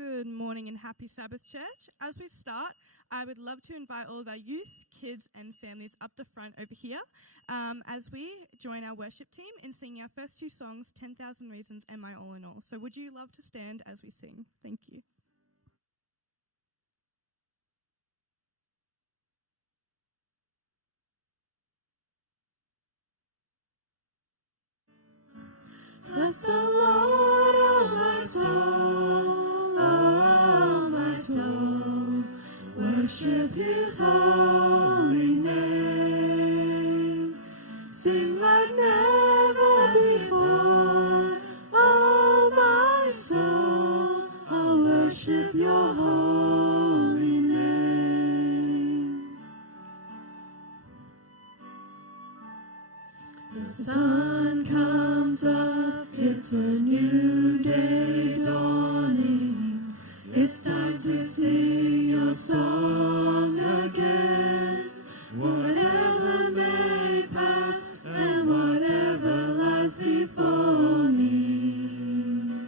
Good morning and happy Sabbath, church. As we start, I would love to invite all of our youth, kids and families up the front over here as we join our worship team in singing our first two songs, 10,000 Reasons and My All in All. So would you love to stand as we sing? Thank you. Bless the Lord, oh my soul, oh my soul, worship His holy name. Sing like never before, oh my soul, I'll worship Your holy name. The sun comes up, it's a new day dawning. It's time to sing Your song again. Whatever may pass and whatever lies before me,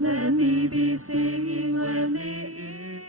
let me be singing when the evening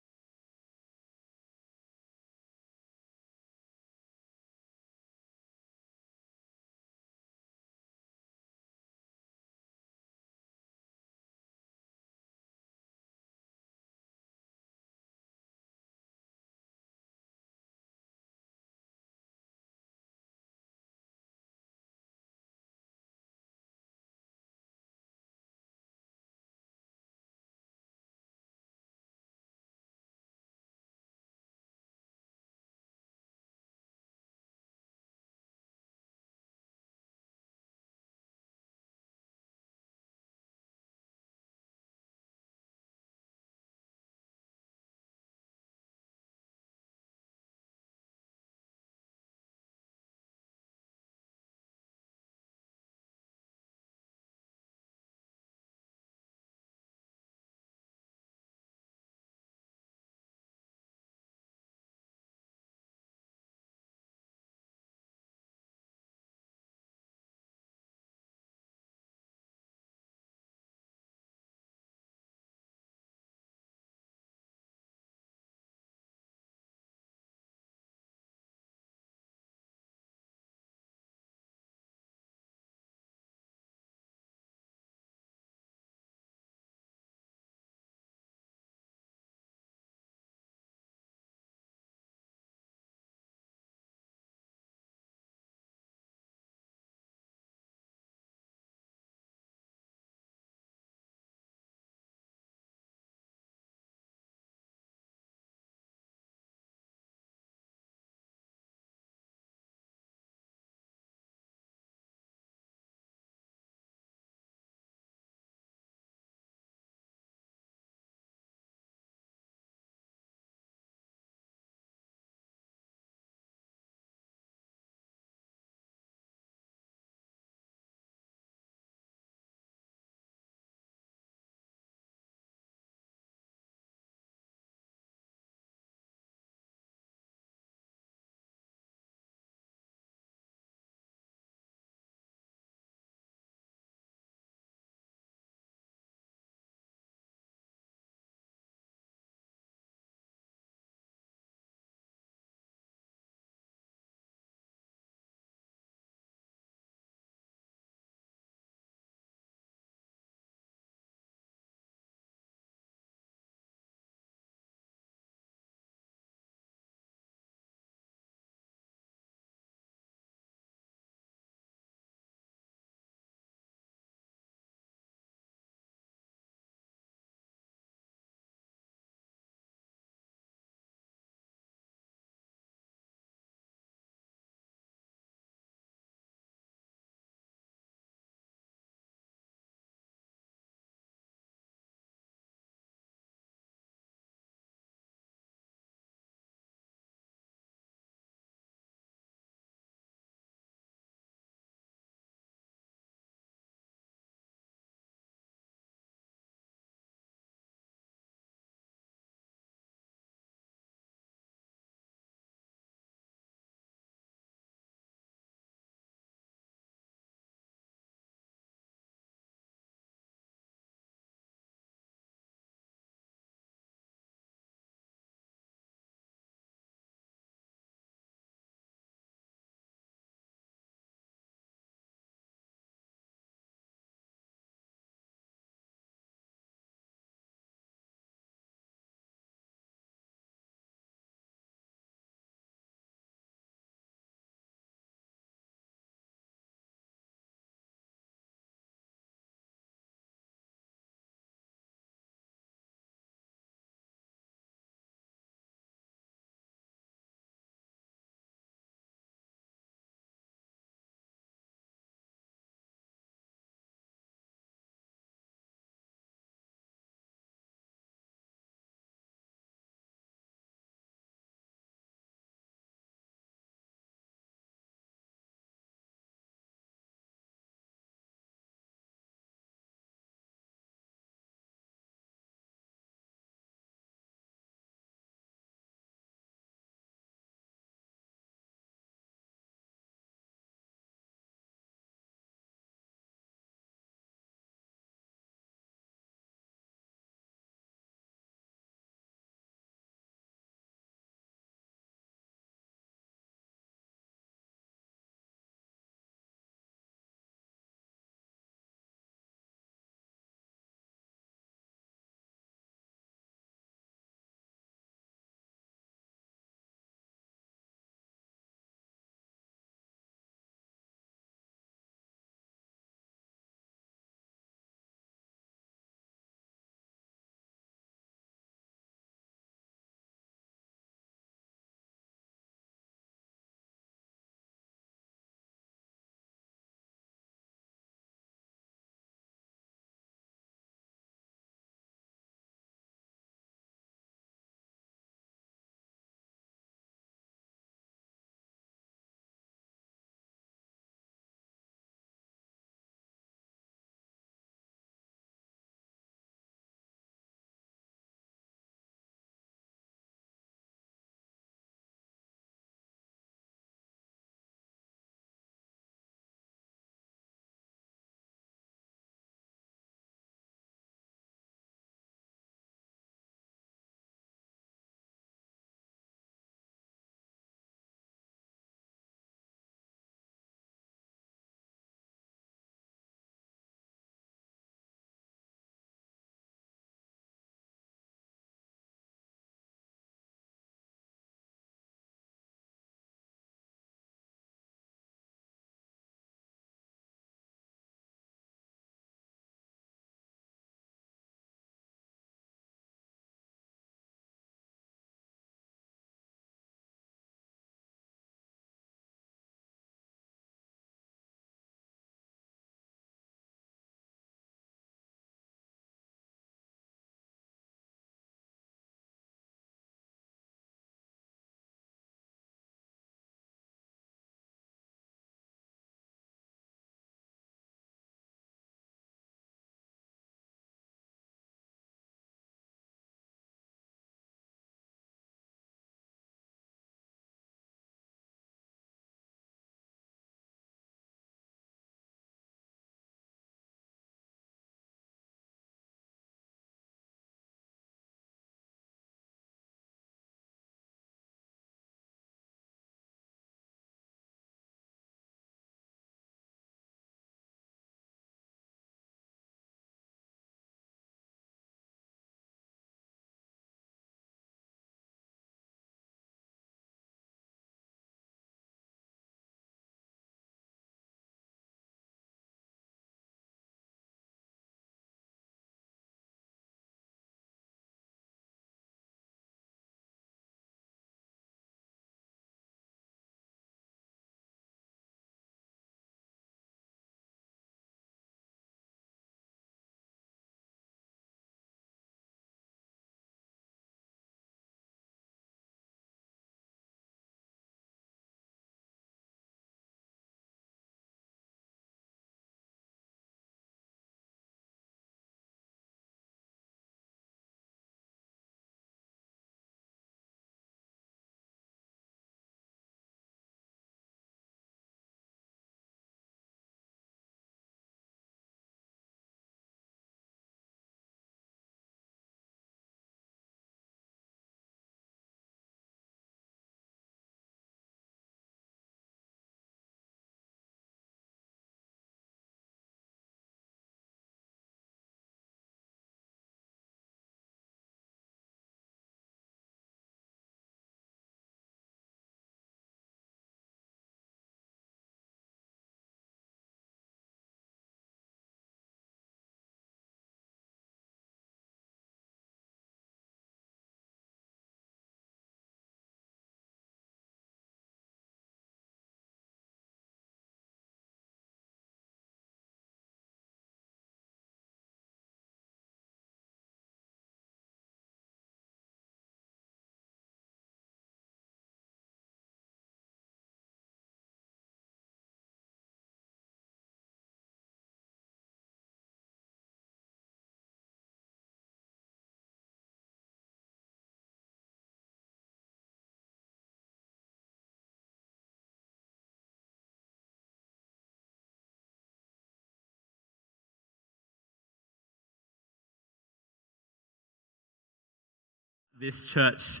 this church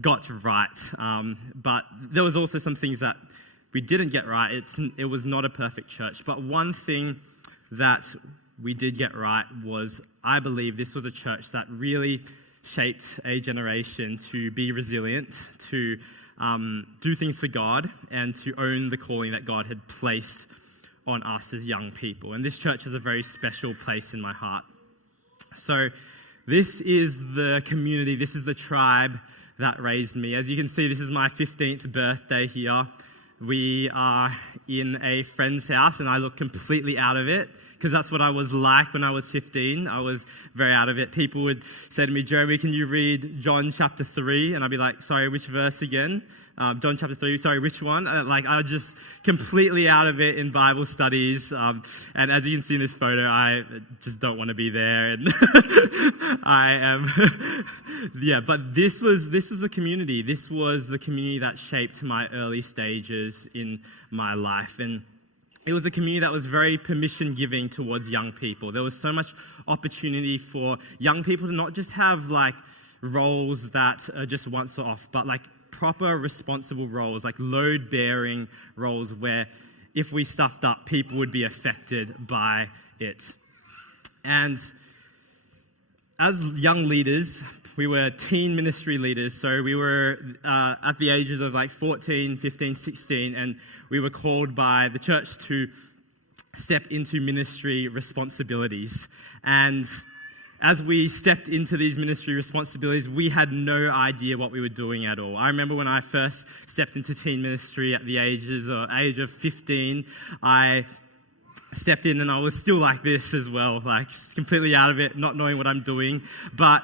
got right, but there was also some things that we didn't get right. It was not a perfect church, but one thing that we did get right was, I believe this was a church that really shaped a generation to be resilient, to do things for God, and to own the calling that God had placed on us as young people. And this church has a very special place in my heart. So this is the community, this is the tribe that raised me. As you can see, this is my 15th birthday here. We are in a friend's house, and I look completely out of it, because that's what I was like when I was 15. I was very out of it. People would say to me, Jeremy, can you read John chapter 3? And I'd be like, sorry, which verse again? John chapter 3, sorry, which one? I was just completely out of it in Bible studies. And as you can see in this photo, I just don't want to be there. And I am, but this was the community. This was the community that shaped my early stages in my life. And it was a community that was very permission-giving towards young people. There was so much opportunity for young people to not just have like roles that are just once off, but like proper responsible roles, like load-bearing roles where if we stuffed up, people would be affected by it. And as young leaders, we were teen ministry leaders, so we were at the ages of like 14, 15, 16, and we were called by the church to step into ministry responsibilities. And as we stepped into these ministry responsibilities, we had no idea what we were doing at all. I remember when I first stepped into teen ministry at the age of 15, I stepped in and I was still like this as well, like completely out of it, not knowing what I'm doing. But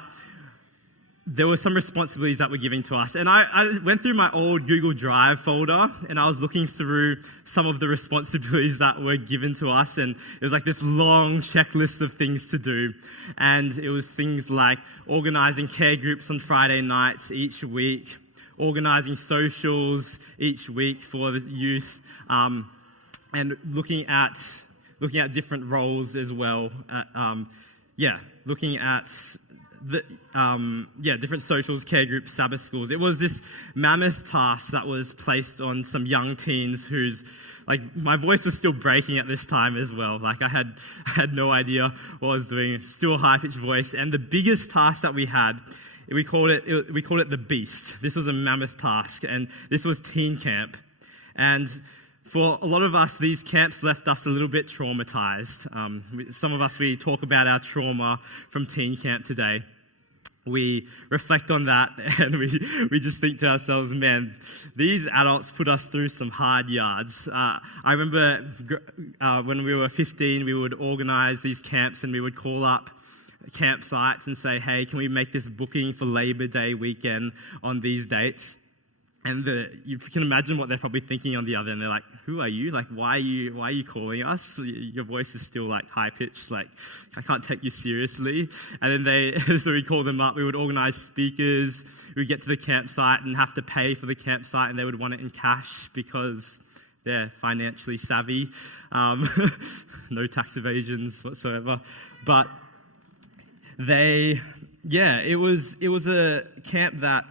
there were some responsibilities that were given to us. And I went through my old Google Drive folder and I was looking through some of the responsibilities that were given to us. And it was like this long checklist of things to do. And it was things like organizing care groups on Friday nights each week, organizing socials each week for the youth, and looking at different roles as well. Looking at different socials, care groups, Sabbath schools. It was this mammoth task that was placed on some young teens whose, like, my voice was still breaking at this time as well. Like, I had no idea what I was doing. Still a high-pitched voice. And the biggest task that we had, we called it the Beast. This was a mammoth task, and this was teen camp. And for a lot of us, these camps left us a little bit traumatized. Some of us, we talk about our trauma from teen camp today. We reflect on that and we just think to ourselves, man, these adults put us through some hard yards. I remember when we were 15, we would organize these camps and we would call up campsites and say, hey, can we make this booking for Labor Day weekend on these dates? And you can imagine what they're probably thinking on the other end. They're like, who are you? Like, why are you calling us? Your voice is still like high pitched. Like, I can't take you seriously. And then so we call them up. We would organize speakers. We would get to the campsite and have to pay for the campsite, and they would want it in cash because they're financially savvy. No tax evasions whatsoever. But it was a camp that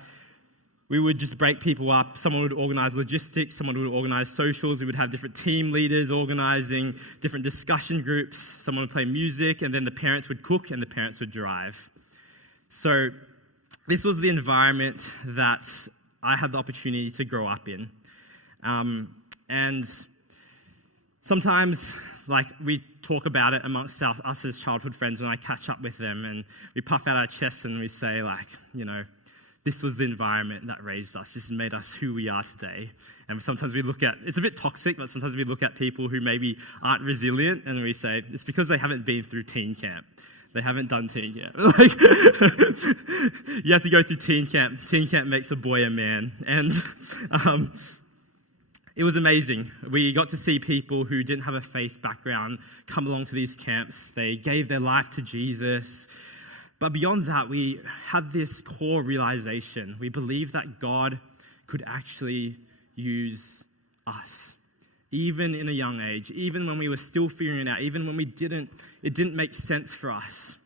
we would just break people up. Someone would organize logistics. Someone would organize socials. We would have different team leaders organizing different discussion groups. Someone would play music, and then the parents would cook and the parents would drive. So this was the environment that I had the opportunity to grow up in. And sometimes, like, we talk about it amongst us as childhood friends when I catch up with them, and we puff out our chests and we say, like, you know, this was the environment that raised us. This made us who we are today. And sometimes we look at, it's a bit toxic, but sometimes we look at people who maybe aren't resilient and we say, it's because they haven't been through teen camp. They haven't done teen camp. Like, you have to go through teen camp. Teen camp makes a boy a man. And it was amazing. We got to see people who didn't have a faith background come along to these camps. They gave their life to Jesus. But beyond that, we had this core realization. We believed that God could actually use us, even in a young age, even when we were still figuring it out, even when it didn't make sense for us.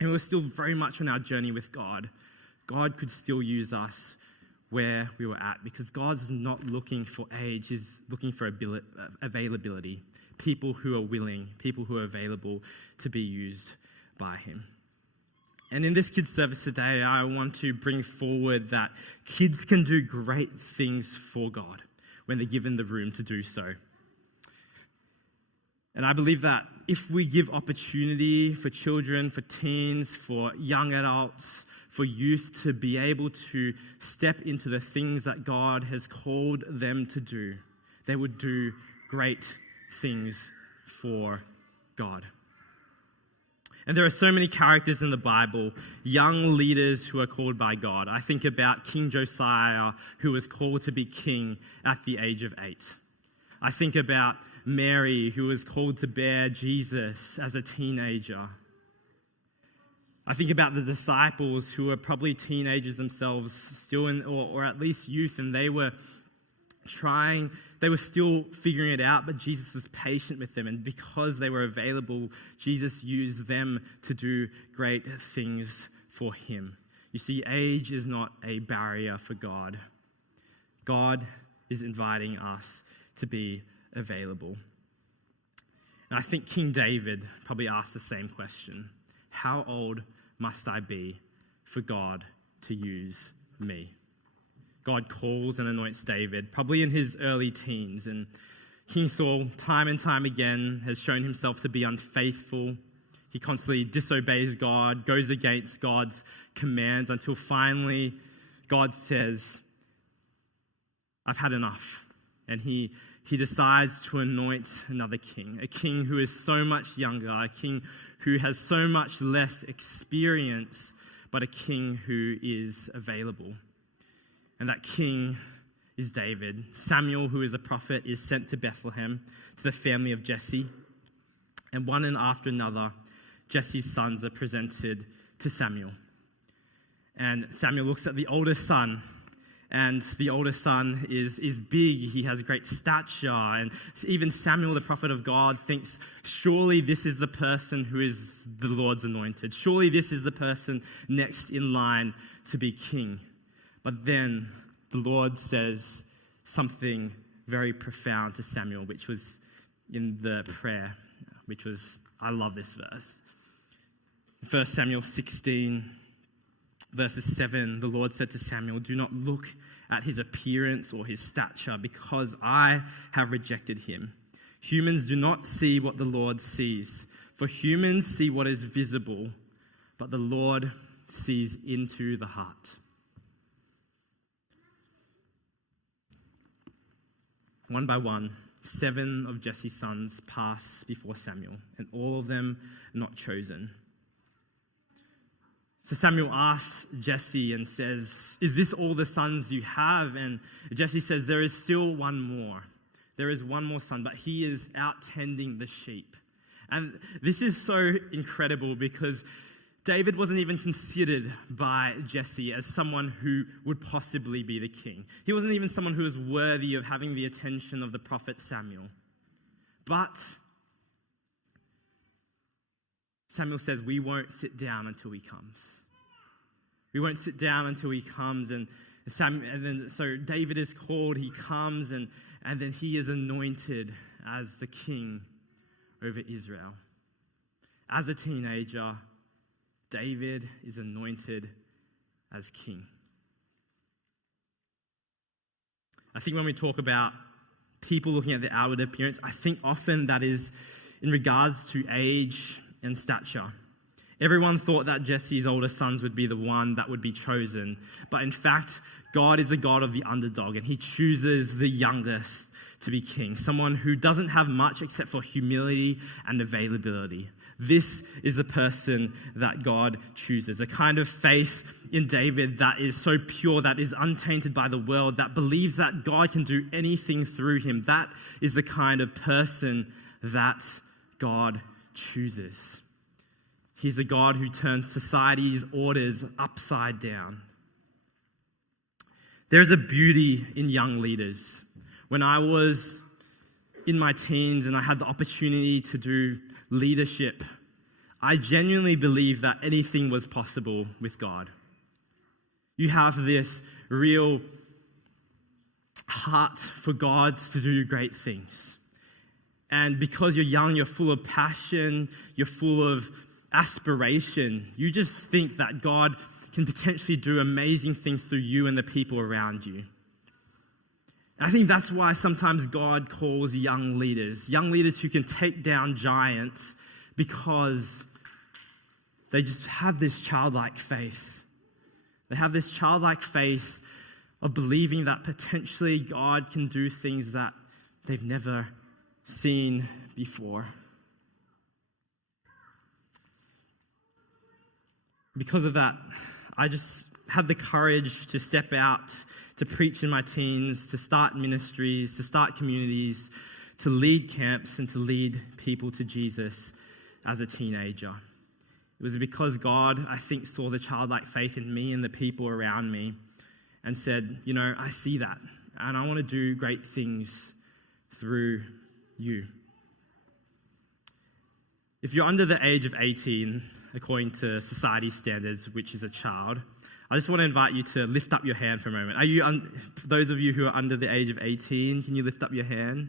And we were still very much on our journey with God. God could still use us where we were at, because God's not looking for age, He's looking for availability. People who are willing, people who are available to be used by Him. And in this kids service today, I want to bring forward that kids can do great things for God when they're given the room to do so. And I believe that if we give opportunity for children, for teens, for young adults, for youth to be able to step into the things that God has called them to do, they would do great things for God. And there are so many characters in the Bible, young leaders who are called by God. I think about King Josiah, who was called to be king at the age of 8. I think about Mary, who was called to bear Jesus as a teenager. I think about the disciples who were probably teenagers themselves, still or at least youth, and they were still figuring it out, but Jesus was patient with them, and because they were available, Jesus used them to do great things for Him. You see, age is not a barrier for God. God is inviting us to be available. And I think King David probably asked the same question. How old must I be for God to use me? God calls and anoints David, probably in his early teens. And King Saul, time and time again, has shown himself to be unfaithful. He constantly disobeys God, goes against God's commands, until finally God says, I've had enough. And he decides to anoint another king, a king who is so much younger, a king who has so much less experience, but a king who is available. And that king is David. Samuel, who is a prophet, is sent to Bethlehem, to the family of Jesse. And one and after another, Jesse's sons are presented to Samuel. And Samuel looks at the oldest son, and the oldest son is big. He has great stature. And even Samuel, the prophet of God, thinks, surely this is the person who is the Lord's anointed. Surely this is the person next in line to be king. But then the Lord says something very profound to Samuel, which was in the prayer, which was, I love this verse. 1 Samuel 16, verses 7, the Lord said to Samuel, do not look at his appearance or his stature, because I have rejected him. Humans do not see what the Lord sees, for humans see what is visible, but the Lord sees into the heart. One by one, 7 of Jesse's sons pass before Samuel, and all of them are not chosen. So Samuel asks Jesse and says, is this all the sons you have? And Jesse says, there is still one more. There is one more son, but he is out tending the sheep. And this is so incredible because David wasn't even considered by Jesse as someone who would possibly be the king. He wasn't even someone who was worthy of having the attention of the prophet Samuel. But Samuel says, we won't sit down until he comes. We won't sit down until he comes. So David is called, he comes, and then he is anointed as the king over Israel. As a teenager, David is anointed as king. I think when we talk about people looking at the outward appearance, I think often that is in regards to age and stature. Everyone thought that Jesse's older sons would be the one that would be chosen. But in fact, God is a God of the underdog, and he chooses the youngest to be king, someone who doesn't have much except for humility and availability. This is the person that God chooses, a kind of faith in David that is so pure, that is untainted by the world, that believes that God can do anything through him. That is the kind of person that God chooses. He's a God who turns society's orders upside down. There's a beauty in young leaders. When I was in my teens and I had the opportunity to do leadership, I genuinely believed that anything was possible with God. You have this real heart for God to do great things. And because you're young, you're full of passion, you're full of aspiration. You just think that God can potentially do amazing things through you and the people around you. I think that's why sometimes God calls young leaders who can take down giants, because they just have this childlike faith. They have this childlike faith of believing that potentially God can do things that they've never seen before. Because of that, I just had the courage to step out, to preach in my teens, to start ministries, to start communities, to lead camps, and to lead people to Jesus as a teenager. It was because God, I think, saw the childlike faith in me and the people around me and said, I see that, and I want to do great things through you. If you're under the age of 18, according to society standards, which is a child, I just want to invite you to lift up your hand for a moment. Are you, those of you who are under the age of 18, can you lift up your hand?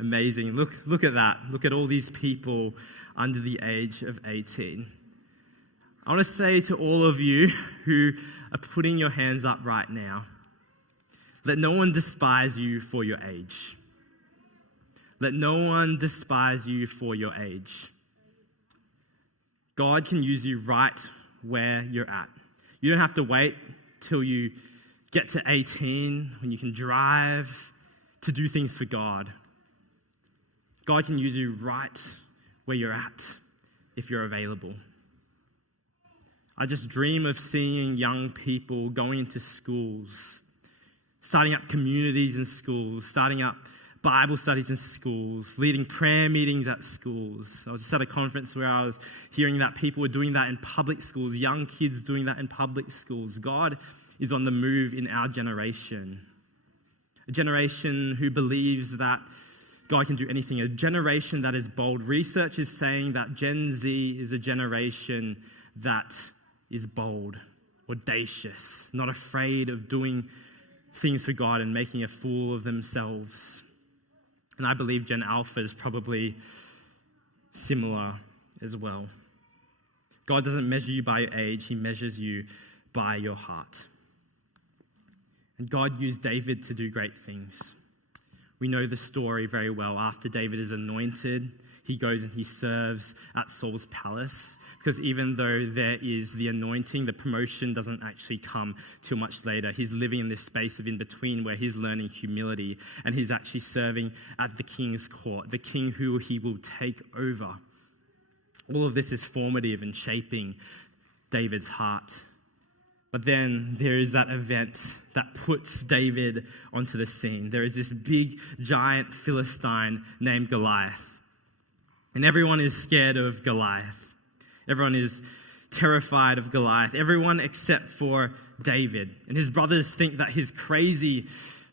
Amazing. Look at that. Look at all these people under the age of 18. I want to say to all of you who are putting your hands up right now, let no one despise you for your age. Let no one despise you for your age. God can use you right where you're at. You don't have to wait till you get to 18 when you can drive to do things for God. God can use you right where you're at if you're available. I just dream of seeing young people going into schools, starting up communities in schools, starting up Bible studies in schools, leading prayer meetings at schools. I was just at a conference where I was hearing that people were doing that in public schools, young kids doing that in public schools. God is on the move in our generation. A generation who believes that God can do anything. A generation that is bold. Research is saying that Gen Z is a generation that is bold, audacious, not afraid of doing things for God and making a fool of themselves. And I believe Gen Alpha is probably similar as well. God doesn't measure you by your age, he measures you by your heart. And God used David to do great things. We know the story very well. After David is anointed, he goes and he serves at Saul's palace, because even though there is the anointing, the promotion doesn't actually come too much later. He's living in this space of in between where he's learning humility, and he's actually serving at the king's court, the king who he will take over. All of this is formative and shaping David's heart. But then there is that event that puts David onto the scene. There is this big, giant Philistine named Goliath. And everyone is scared of Goliath. Everyone is terrified of Goliath. Everyone except for David. And his brothers think that he's crazy.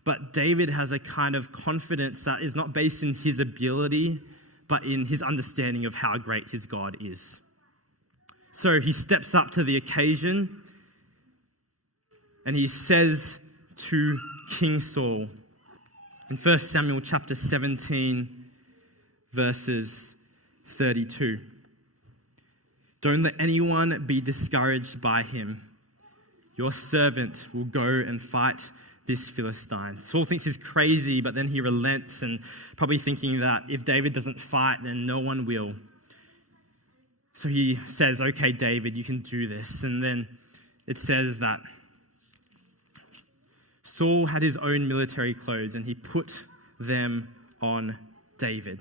But David has a kind of confidence that is not based in his ability, but in his understanding of how great his God is. So he steps up to the occasion and he says to King Saul in 1 Samuel chapter 17, verses 32. Don't let anyone be discouraged by him. Your servant will go and fight this Philistine. Saul thinks he's crazy, but then he relents and probably thinking that if David doesn't fight, then no one will. So he says, okay, David, you can do this. And then it says that Saul had his own military clothes and he put them on David.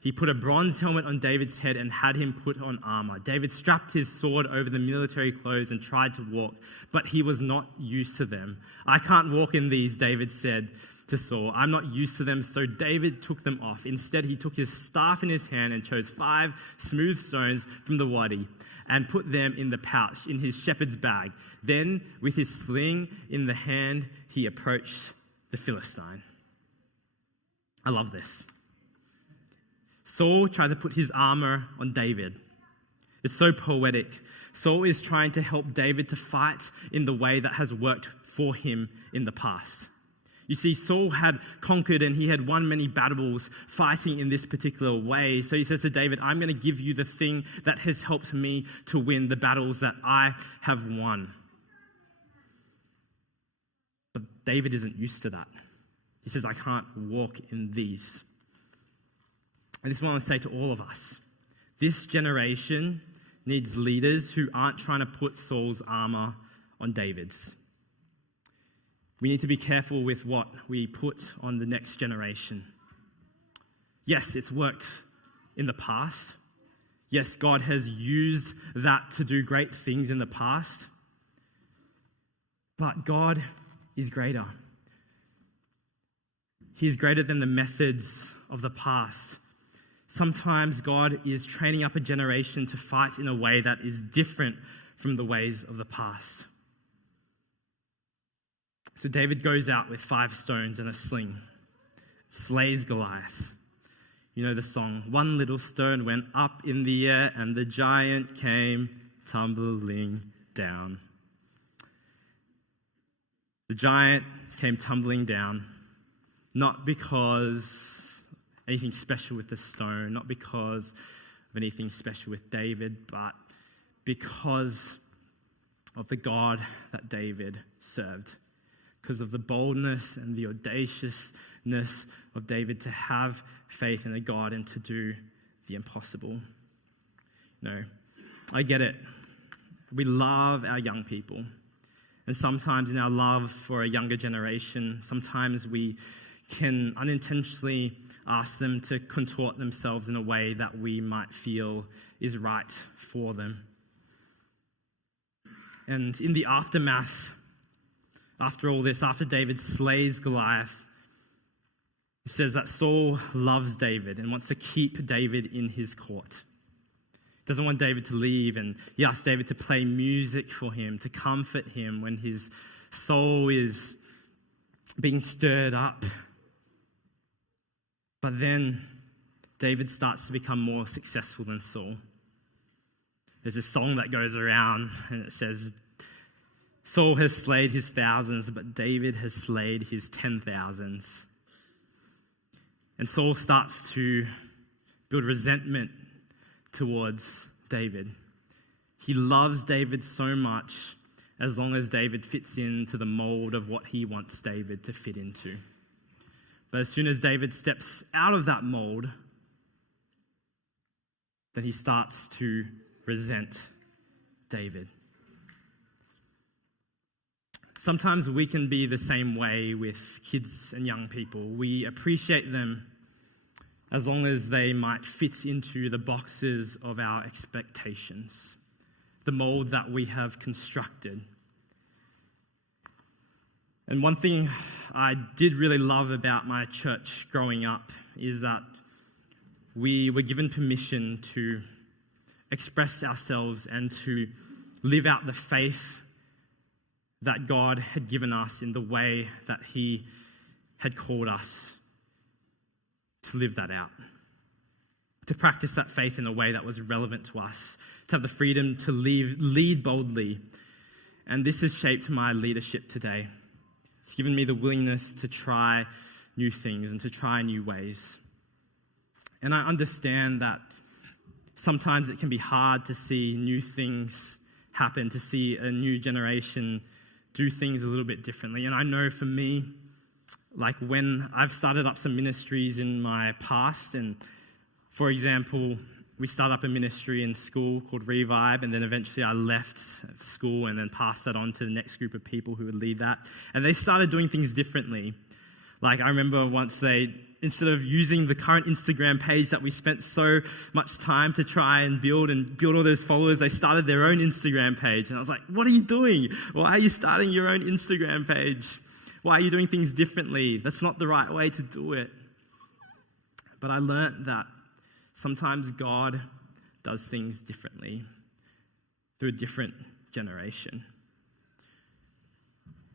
He put a bronze helmet on David's head and had him put on armor. David strapped his sword over the military clothes and tried to walk, but he was not used to them. I can't walk in these, David said to Saul. I'm not used to them, so David took them off. Instead, he took his staff in his hand and chose 5 smooth stones from the wadi and put them in the pouch in his shepherd's bag. Then, with his sling in the hand, he approached the Philistine. I love this. Saul tried to put his armor on David. It's so poetic. Saul is trying to help David to fight in the way that has worked for him in the past. You see, Saul had conquered and he had won many battles fighting in this particular way. So he says to David, I'm going to give you the thing that has helped me to win the battles that I have won. But David isn't used to that. He says, I can't walk in these. And this is what I want to say to all of us. This generation needs leaders who aren't trying to put Saul's armor on David's. We need to be careful with what we put on the next generation. Yes, it's worked in the past. Yes, God has used that to do great things in the past. But God is greater. He's greater than the methods of the past. Sometimes God is training up a generation to fight in a way that is different from the ways of the past. So David goes out with 5 stones and a sling, slays Goliath. You know the song, one little stone went up in the air and the giant came tumbling down. The giant came tumbling down, not because anything special with the stone, not because of anything special with David, but because of the God that David served. Because of the boldness and the audaciousness of David to have faith in a God and to do the impossible. No, I get it. We love our young people. And sometimes in our love for a younger generation, sometimes we can unintentionally ask them to contort themselves in a way that we might feel is right for them. And in the aftermath, after all this, after David slays Goliath, he says that Saul loves David and wants to keep David in his court. He doesn't want David to leave, and he asks David to play music for him, to comfort him when his soul is being stirred up. But then David starts to become more successful than Saul. There's this song that goes around and it says, Saul has slayed his thousands, but David has slayed his 10,000s. And Saul starts to build resentment towards David. He loves David so much as long as David fits into the mold of what he wants David to fit into. But as soon as David steps out of that mold, then he starts to resent David. Sometimes we can be the same way with kids and young people. We appreciate them as long as they might fit into the boxes of our expectations, the mold that we have constructed. And one thing I did really love about my church growing up is that we were given permission to express ourselves and to live out the faith that God had given us in the way that He had called us to live that out, to practice that faith in a way that was relevant to us, to have the freedom to lead boldly. And this has shaped my leadership today. It's given me the willingness to try new things and to try new ways. And I understand that sometimes it can be hard to see new things happen, to see a new generation do things a little bit differently. And I know for me, like when I've started up some ministries in my past, and for example, we started up a ministry in school called Revive, and then eventually I left school and then passed that on to the next group of people who would lead that. And they started doing things differently. Like I remember once instead of using the current Instagram page that we spent so much time to try and build all those followers, they started their own Instagram page. And I was like, what are you doing? Why are you starting your own Instagram page? Why are you doing things differently? That's not the right way to do it. But I learned that sometimes God does things differently through a different generation.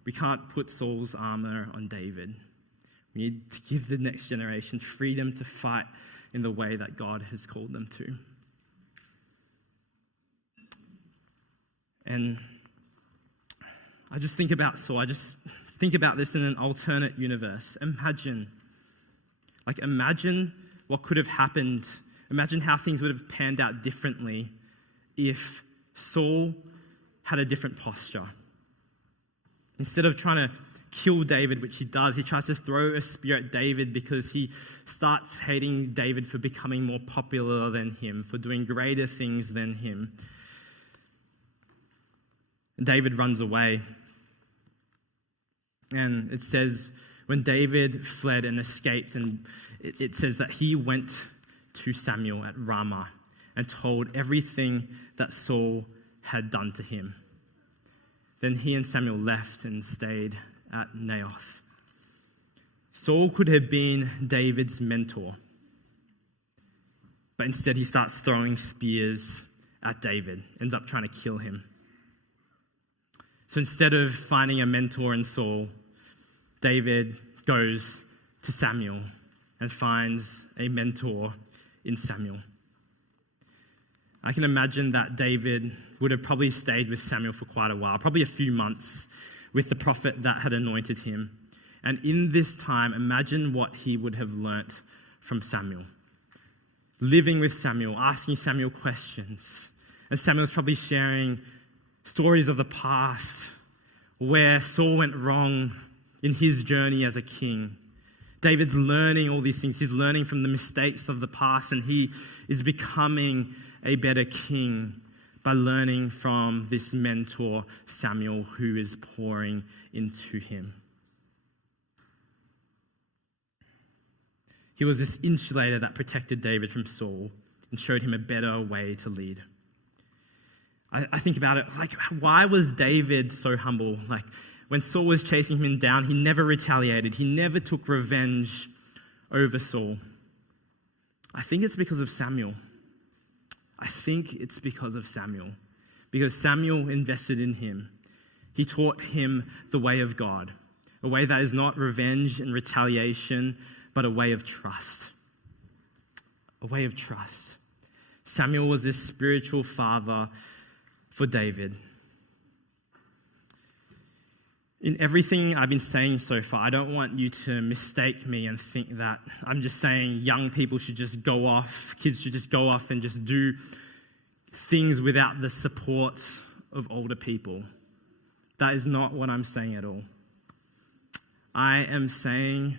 We can't put Saul's armor on David. We need to give the next generation freedom to fight in the way that God has called them to. And I just think about Saul. I just think about this in an alternate universe. Imagine what could have happened. Imagine how things would have panned out differently if Saul had a different posture. Instead of trying to kill David, which he does, he tries to throw a spear at David because he starts hating David for becoming more popular than him, for doing greater things than him. David runs away. And it says, when David fled and escaped, and it says that he went to Samuel at Ramah and told everything that Saul had done to him. Then he and Samuel left and stayed at Naioth. Saul could have been David's mentor, but instead he starts throwing spears at David, ends up trying to kill him. So instead of finding a mentor in Saul, David goes to Samuel and finds a mentor in Samuel. I can imagine that David would have probably stayed with Samuel for quite a while, probably a few months, with the prophet that had anointed him. And in this time, imagine what he would have learnt from Samuel. Living with Samuel, asking Samuel questions. And Samuel's probably sharing stories of the past where Saul went wrong in his journey as a king. David's learning all these things. He's learning from the mistakes of the past, and he is becoming a better king by learning from this mentor, Samuel, who is pouring into him. He was this insulator that protected David from Saul and showed him a better way to lead. I think about it, why was David so humble? When Saul was chasing him down, he never retaliated. He never took revenge over Saul. I think it's because of Samuel. Because Samuel invested in him. He taught him the way of God, a way that is not revenge and retaliation, but a way of trust. A way of trust. Samuel was this spiritual father for David. In everything I've been saying so far, I don't want you to mistake me and think that I'm just saying young people should just go off, kids should just go off and just do things without the support of older people. That is not what I'm saying at all. I am saying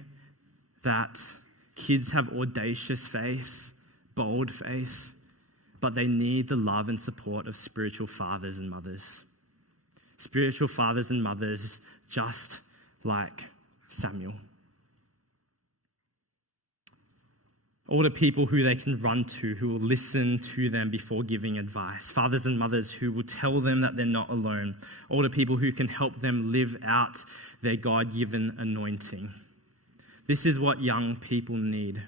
that kids have audacious faith, bold faith, but they need the love and support of spiritual fathers and mothers. Spiritual fathers and mothers just like Samuel. Older people who they can run to, who will listen to them before giving advice. Fathers and mothers who will tell them that they're not alone. Older people who can help them live out their God-given anointing. This is what young people need.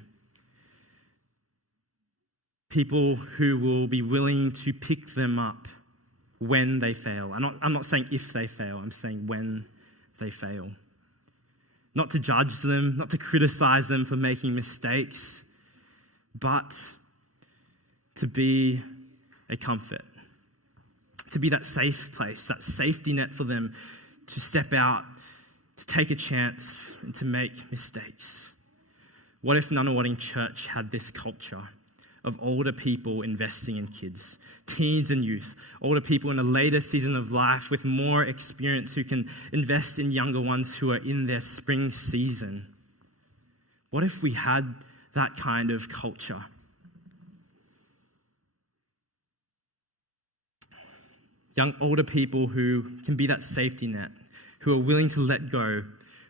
People who will be willing to pick them up when they fail. I'm not saying if they fail, I'm saying when they fail. Not to judge them, not to criticize them for making mistakes, but to be a comfort. To be that safe place, that safety net for them to step out, to take a chance, and to make mistakes. What if Nunawading Church had this culture of older people investing in kids, teens and youth, older people in a later season of life with more experience who can invest in younger ones who are in their spring season? What if we had that kind of culture? Young, older people who can be that safety net, who are willing to let go,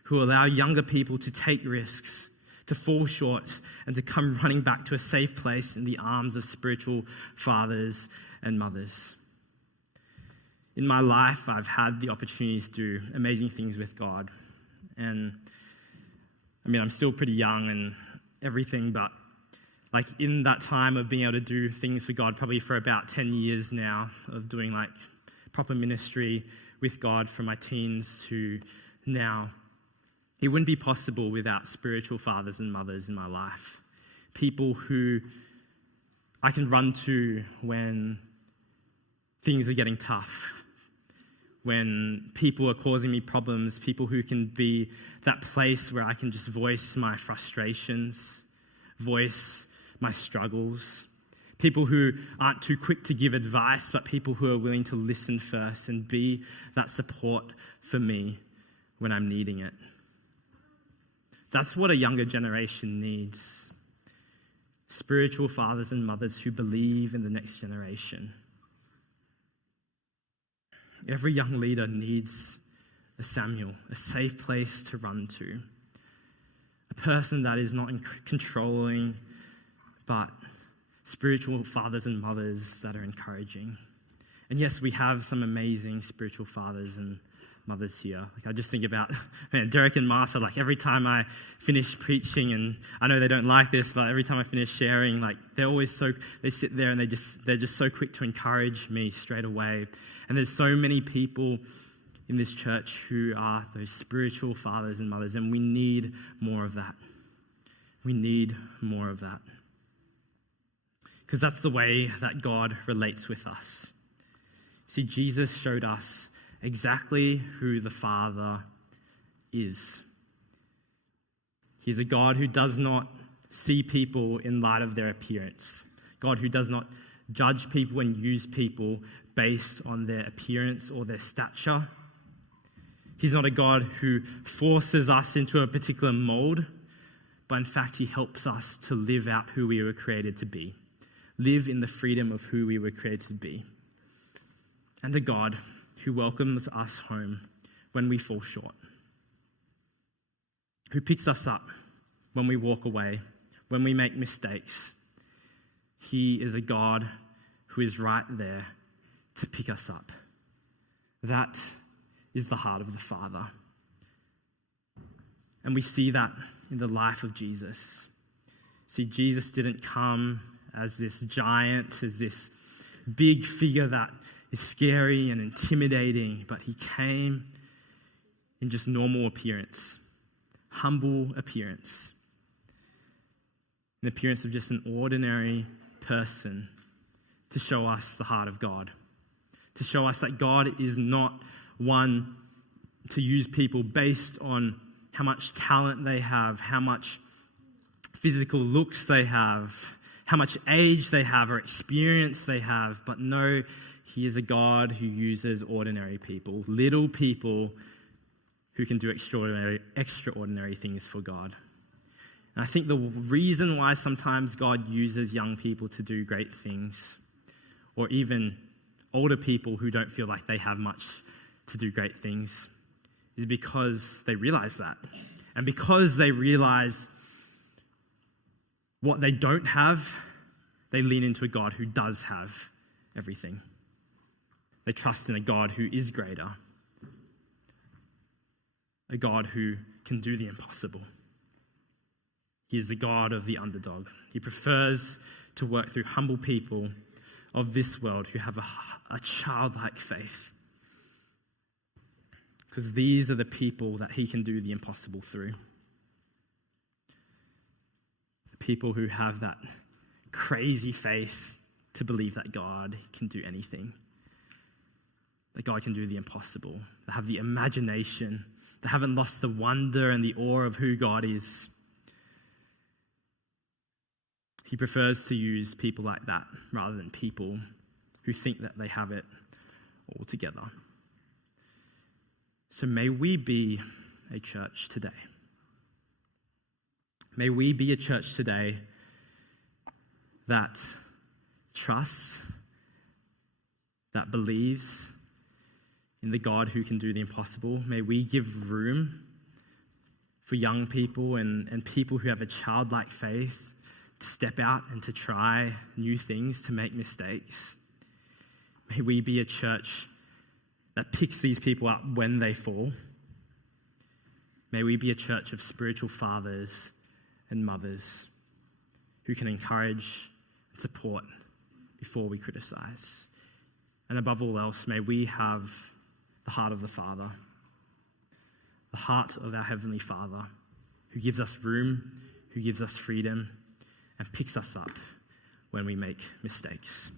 who allow younger people to take risks, to fall short, and to come running back to a safe place in the arms of spiritual fathers and mothers. In my life, I've had the opportunity to do amazing things with God. And I'm still pretty young and everything, but in that time of being able to do things for God, probably for about 10 years now, of doing proper ministry with God from my teens to now, it wouldn't be possible without spiritual fathers and mothers in my life. People who I can run to when things are getting tough. when people are causing me problems, people who can be that place where I can just voice my frustrations, voice my struggles. People who aren't too quick to give advice, but people who are willing to listen first and be that support for me when I'm needing it. That's what a younger generation needs. Spiritual fathers and mothers who believe in the next generation. Every young leader needs a Samuel, a safe place to run to. A person that is not controlling, but spiritual fathers and mothers that are encouraging. And yes, we have some amazing spiritual fathers and mothers here. Like I just think about Derek and Martha, like every time I finish preaching, and I know they don't like this, but every time I finish sharing, like they sit there and they're just so quick to encourage me straight away. And there's so many people in this church who are those spiritual fathers and mothers, and we need more of that. We need more of that. Because that's the way that God relates with us. See, Jesus showed us exactly who the Father is. He's a God who does not see people in light of their appearance. God who does not judge people and use people based on their appearance or their stature. He's not a God who forces us into a particular mold, but in fact, he helps us to live out who we were created to be. Live in the freedom of who we were created to be. And a God who welcomes us home when we fall short. Who picks us up when we walk away, when we make mistakes. He is a God who is right there to pick us up. That is the heart of the Father. And we see that in the life of Jesus. See, Jesus didn't come as this giant, as this big figure that is scary and intimidating, but he came in just normal appearance, humble appearance, an appearance of just an ordinary person to show us the heart of God, to show us that God is not one to use people based on how much talent they have, how much physical looks they have, how much age they have or experience they have, but no, he is a God who uses ordinary people, little people who can do extraordinary things for God. And I think the reason why sometimes God uses young people to do great things, or even older people who don't feel like they have much to do great things, is because they realize that. And because they realize what they don't have, they lean into a God who does have everything. They trust in a God who is greater, a God who can do the impossible. He is the God of the underdog. He prefers to work through humble people of this world who have a childlike faith. Because these are the people that he can do the impossible through. The people who have that crazy faith to believe that God can do anything. That God can do the impossible. They have the imagination. They haven't lost the wonder and the awe of who God is. He prefers to use people like that rather than people who think that they have it all together. So may we be a church today. May we be a church today that trusts, that believes in the God who can do the impossible. May we give room for young people and people who have a childlike faith to step out and to try new things, to make mistakes. May we be a church that picks these people up when they fall. May we be a church of spiritual fathers and mothers who can encourage and support before we criticize. And above all else, may we have the heart of the Father, the heart of our Heavenly Father, who gives us room, who gives us freedom, and picks us up when we make mistakes.